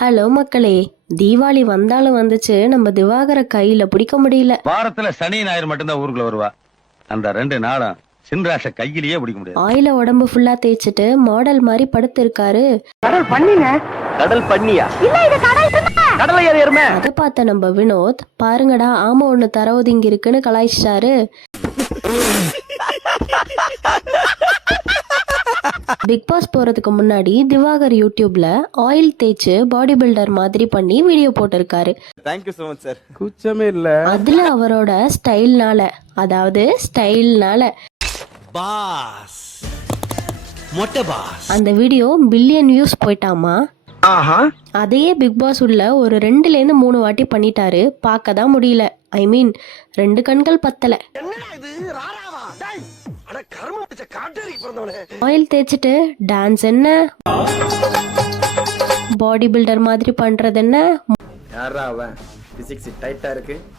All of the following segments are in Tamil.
ஹலோ மக்களே, தீபாவளி வந்தாலும் வந்துச்சு, நம்ம திவாகர கையில பிடிக்க முடியல. வாரத்துல சனி ஞாயிறு மட்டும்தான் ஊருக்குள்ள வருவா. அந்த 2 நாளும் சின்ராச கையிலேயே பிடிக்க முடியாது. ஆயில உடம்பு ஃபுல்லா தேய்ச்சிட்டு மாடல் மாதிரி படுத்து இருக்காரு. கடல் பண்ணிங்க. கடல் பண்ணியா? இல்ல இது கடல் சும்மா. கடலை ஏறியறமே. அத பார்த்த நம்ம வினோத், பாருங்கடா ஆமா ஒண்ணு தரவுதிங்க இருக்குன்னு கலாய்ச்சாரு. பிக் பாஸ் போறதுக்கு முன்னாடி திவாகர் யூடியூப்ல ஆயில் தேய்ச்சு பாடி பில்டர் மாதிரி பண்ணி வீடியோ போட்டிருக்காரு. Thank you so much sir. குச்சமே இல்ல. அதுல அவரோட ஸ்டைல்னால பாஸ் மொட்டை பாஸ் அந்த வீடியோ பில்லியன் வியூஸ் போயிட்டாமா. அதையே பிக் பாஸ் உள்ள ஒரு 2-3 வாட்டி பண்ணிட்டாரு. பார்க்க தான் முடியல. ஐ மீன் 2 கண்கள் பத்தல. ஆயில் தேய்ச்சிட்டு டான்ஸ் என்ன, பாடி பில்டர் மாதிரி பண்றது என்ன,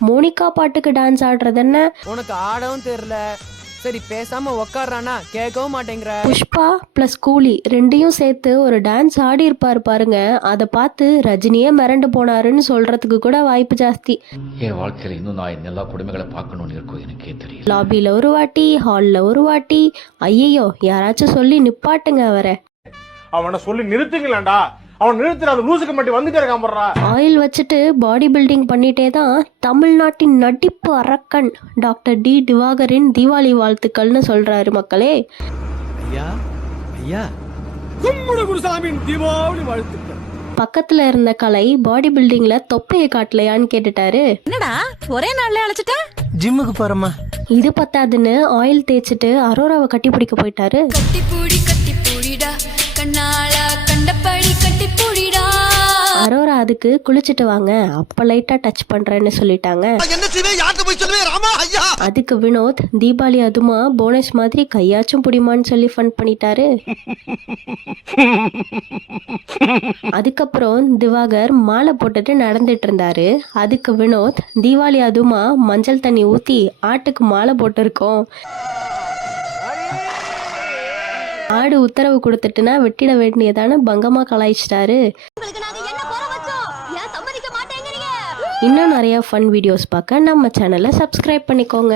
மோனிகா பாட்டுக்கு டான்ஸ் ஆடுறது என்ன, உனக்கு ஆடவும் தெரியல, சரி பேசாம உக்காடுறானா கேட்கவும் மாட்டேங்கிற. புஷ்பா பிளஸ் கூலி 2யும் சேர்த்து ஒரு டான்ஸ் ஆடி இருப்பாரு பாருங்க. அதை பார்த்து ரஜினியே மிரண்டு போனாருன்னு சொல்றதுக்கு கூட வாய்ப்பு ஜாஸ்தி. என் வாழ்க்கையில இன்னும் நான் எல்லா குடும்பங்களை பார்க்கணும்னு இருக்கும் எனக்கே தெரியும். லாபியில ஒரு வாட்டி, ஹால்ல ஒரு வாட்டி. ஐயோ, யாராச்சும் சொல்லி நிப்பாட்டுங்க அவரை. அவனை சொல்லி நிறுத்துங்களேன்டா. அவன் நிறுத்துறாத லூசுக்கு மட்டும் வந்துட்டே இருக்கான் போறா. ஆயில் வச்சுட்டு பாடி பில்டிங் பண்ணிட்டே தான் தமிழ்நாட்டின் நடிப்பு அரக்கன் டாக்டர் டி திவாகரின் தீபாவளி வாழ்த்துக்கள்னு சொல்றாரு மக்களே. ஐயா ஐயா குருசாமியின் தீபாவளி வாழ்த்துக்கள். பக்கத்துல இருந்த கலை பாடி பில்டிங்ல தொப்பையை காட்டலையான்னு கேட்டுட்டாரு. என்னடா ஒரே நாள்ல அழைச்சிட்ட? ஜிம்முக்கு போறமா. இது பத்தாதுன்னு ஆயில் தேய்ச்சிட்டு அரோராவை கட்டி பிடிக்க போயிட்டாரு. அரோரா அதுக்கு குளிச்சுட்டு வாங்க, அப்ப லைட்டா டச் பண்றேன்னு சொல்லிட்டாங்க. அதுக்கு வினோத், தீபாவளி அதுமா போனஸ் மாதிரி கையாச்சும் புடிமான்னு சொல்லி ஃபன் பண்ணிட்டாரு. அதுக்கப்புறம் திவாகர் மாலை போட்டுட்டு நடந்துட்டு இருந்தாரு. அதுக்கு வினோத், தீபாவளி அதுமா மஞ்சள் தண்ணி ஊத்தி ஆட்டுக்கு மாலை போட்டிருக்கோம், ஆடு உத்தரவு கொடுத்துட்டுனா வெட்டிட வேண்டியதான பங்கமா கலாய்ச்சிட்டாரு. இன்னும் நிறைய ஃபன் வீடியோஸ் பார்க்க நம்ம சேனலை சப்ஸ்கிரைப் பண்ணிக்கோங்க.